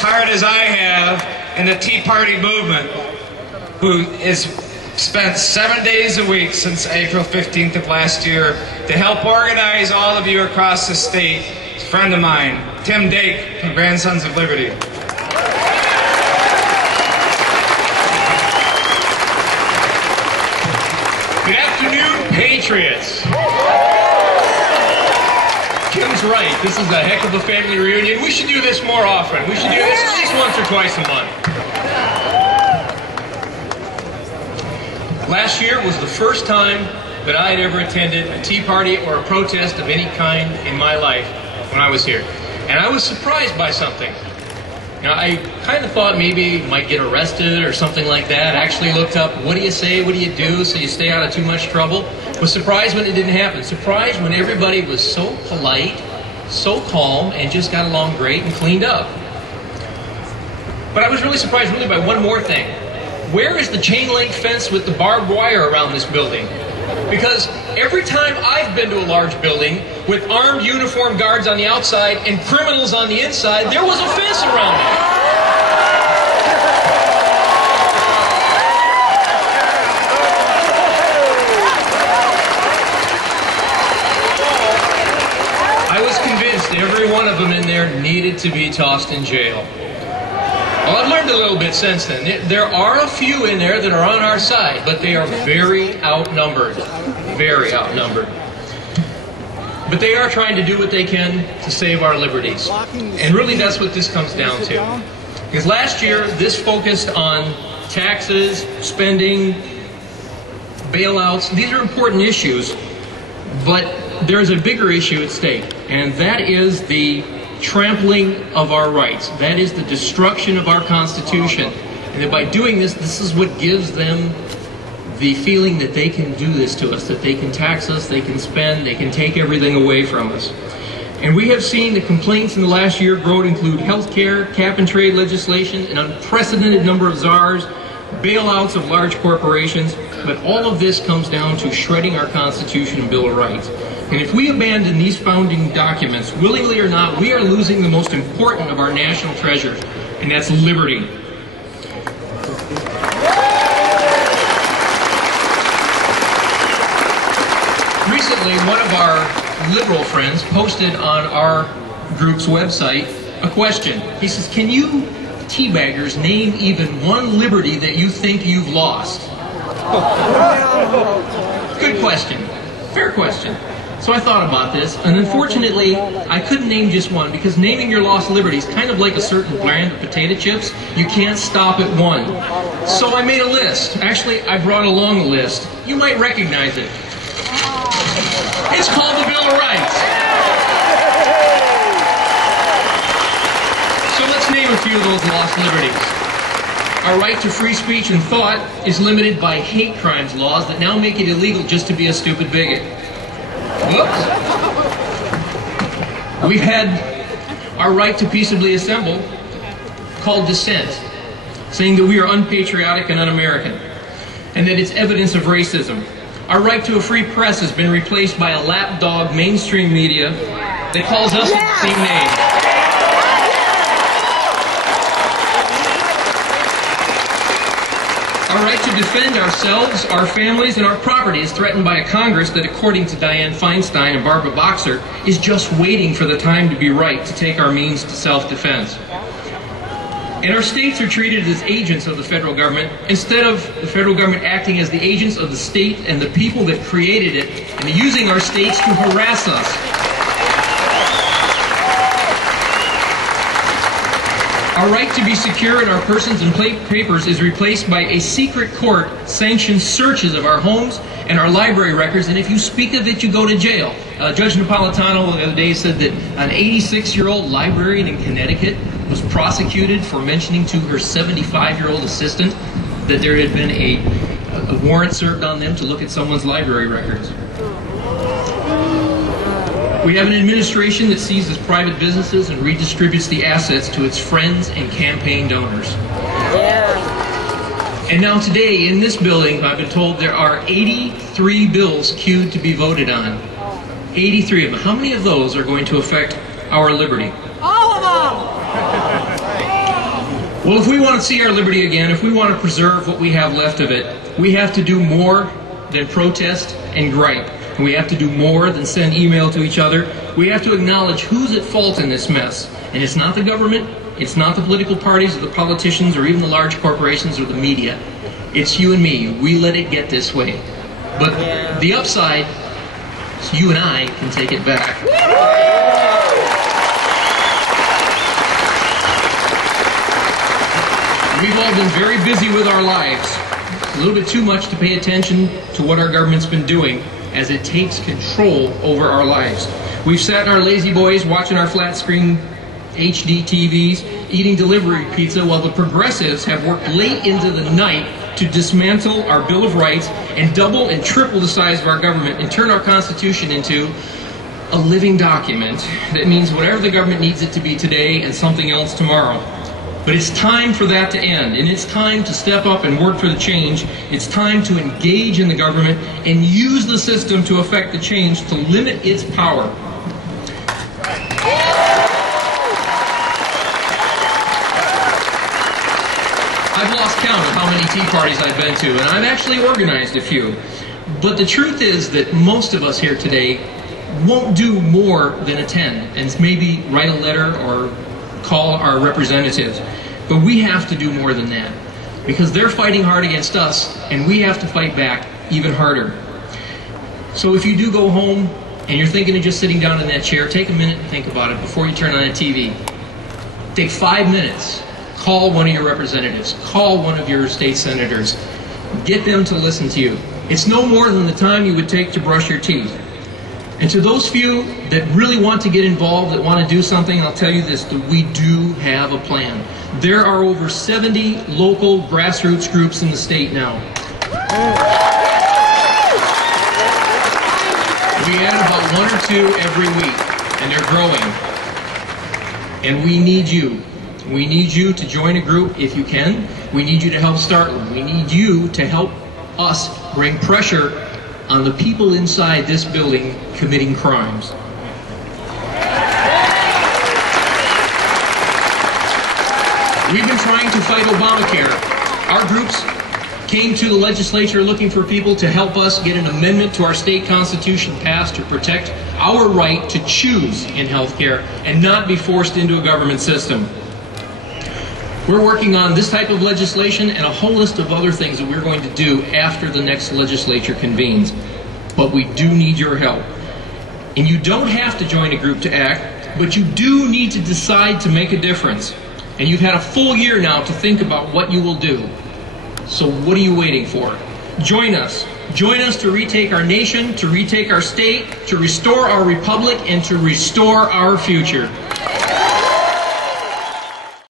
hard as I have in the Tea Party movement, who has spent 7 days a week since April 15th of last year to help organize all of you across the state. He's a friend of mine, Tim Dake from Grandsons of Liberty. Good afternoon, Patriots. Kim's right. This is a heck of a family reunion. We should do this more often. We should do this at least once or twice a month. Last year was the first time that I had ever attended a tea party or a protest of any kind in my life when I was here. And I was surprised by something. Now, I kind of thought maybe you might get arrested or something like that. I actually looked up, what do you say, what do you do, so you stay out of too much trouble. Was surprised when it didn't happen. Surprised when everybody was so polite, so calm, and just got along great and cleaned up. But I was really surprised by one more thing. Where is the chain link fence with the barbed wire around this building? Because every time I've been to a large building with armed uniformed guards on the outside and criminals on the inside, there was a fence around it. I was convinced every one of them in there needed to be tossed in jail. Well, I've learned a little bit since then. There are a few in there that are on our side, but they are very outnumbered. Very outnumbered. But they are trying to do what they can to save our liberties. And really that's what this comes down to. Because last year, this focused on taxes, spending, bailouts. These are important issues, but there's a bigger issue at stake, and that is the trampling of our rights. That is the destruction of our Constitution. And that by doing this, this is what gives them the feeling that they can do this to us, that they can tax us, they can spend, they can take everything away from us. And we have seen the complaints in the last year grow to include health care, cap-and-trade legislation, an unprecedented number of czars, bailouts of large corporations, but all of this comes down to shredding our Constitution and Bill of Rights. And if we abandon these founding documents, willingly or not, we are losing the most important of our national treasures, and that's liberty. Recently, one of our liberal friends posted on our group's website a question. He says, can you teabaggers name even one liberty that you think you've lost? Good question. Fair question. So I thought about this, and unfortunately, I couldn't name just one, because naming your lost liberty is kind of like a certain brand of potato chips. You can't stop at one. So I made a list. Actually, I brought along a list. You might recognize it. It's called the Bill of Rights. So let's name a few of those lost liberties. Our right to free speech and thought is limited by hate crimes laws that now make it illegal just to be a stupid bigot. Whoops. We've had our right to peaceably assemble called dissent, saying that we are unpatriotic and un-American, and that it's evidence of racism. Our right to a free press has been replaced by a lapdog mainstream media that calls us the same name. Our right to defend ourselves, our families, and our property is threatened by a Congress that, according to Dianne Feinstein and Barbara Boxer, is just waiting for the time to be right to take our means to self-defense. And our states are treated as agents of the federal government instead of the federal government acting as the agents of the state and the people that created it and using our states to harass us. Our right to be secure in our persons and papers is replaced by a secret court sanctioned searches of our homes and our library records, and if you speak of it, you go to jail. Judge Napolitano the other day said that an 86-year-old librarian in Connecticut was prosecuted for mentioning to her 75-year-old assistant that there had been a warrant served on them to look at someone's library records. We have an administration that seizes private businesses and redistributes the assets to its friends and campaign donors. Yeah. And now today, in this building, I've been told there are 83 bills queued to be voted on. 83 of them. How many of those are going to affect our liberty? All of them! Well, if we want to see our liberty again, if we want to preserve what we have left of it, we have to do more than protest and gripe. And we have to do more than send email to each other. We have to acknowledge who's at fault in this mess. And it's not the government, it's not the political parties or the politicians or even the large corporations or the media. It's you and me. We let it get this way. But the upside is you and I can take it back. We've all been very busy with our lives. A little bit too much to pay attention to what our government's been doing as it takes control over our lives. We've sat in our lazy boys watching our flat screen HD TVs, eating delivery pizza while the progressives have worked late into the night to dismantle our Bill of Rights and double and triple the size of our government and turn our Constitution into a living document that means whatever the government needs it to be today and something else tomorrow. But it's time for that to end, and it's time to step up and work for the change. It's time to engage in the government and use the system to affect the change, to limit its power. I've lost count of how many tea parties I've been to, and I've actually organized a few. But the truth is that most of us here today won't do more than attend, and maybe write a letter or call our representatives. But we have to do more than that, because they're fighting hard against us, and we have to fight back even harder. So if you do go home and you're thinking of just sitting down in that chair, take a minute and think about it before you turn on the TV. Take 5 minutes. Call one of your representatives. Call one of your state senators. Get them to listen to you. It's no more than the time you would take to brush your teeth. And to those few that really want to get involved, that want to do something, I'll tell you this, that we do have a plan. There are over 70 local grassroots groups in the state now. We add about 1 or 2 every week, and they're growing. And we need you. We need you to join a group if you can. We need you to help start one. We need you to help us bring pressure on the people inside this building committing crimes. We've been trying to fight Obamacare. Our groups came to the legislature looking for people to help us get an amendment to our state constitution passed to protect our right to choose in health care and not be forced into a government system. We're working on this type of legislation and a whole list of other things that we're going to do after the next legislature convenes. But we do need your help. And you don't have to join a group to act, but you do need to decide to make a difference. And you've had a full year now to think about what you will do. So what are you waiting for? Join us. Join us to retake our nation, to retake our state, to restore our republic, and to restore our future.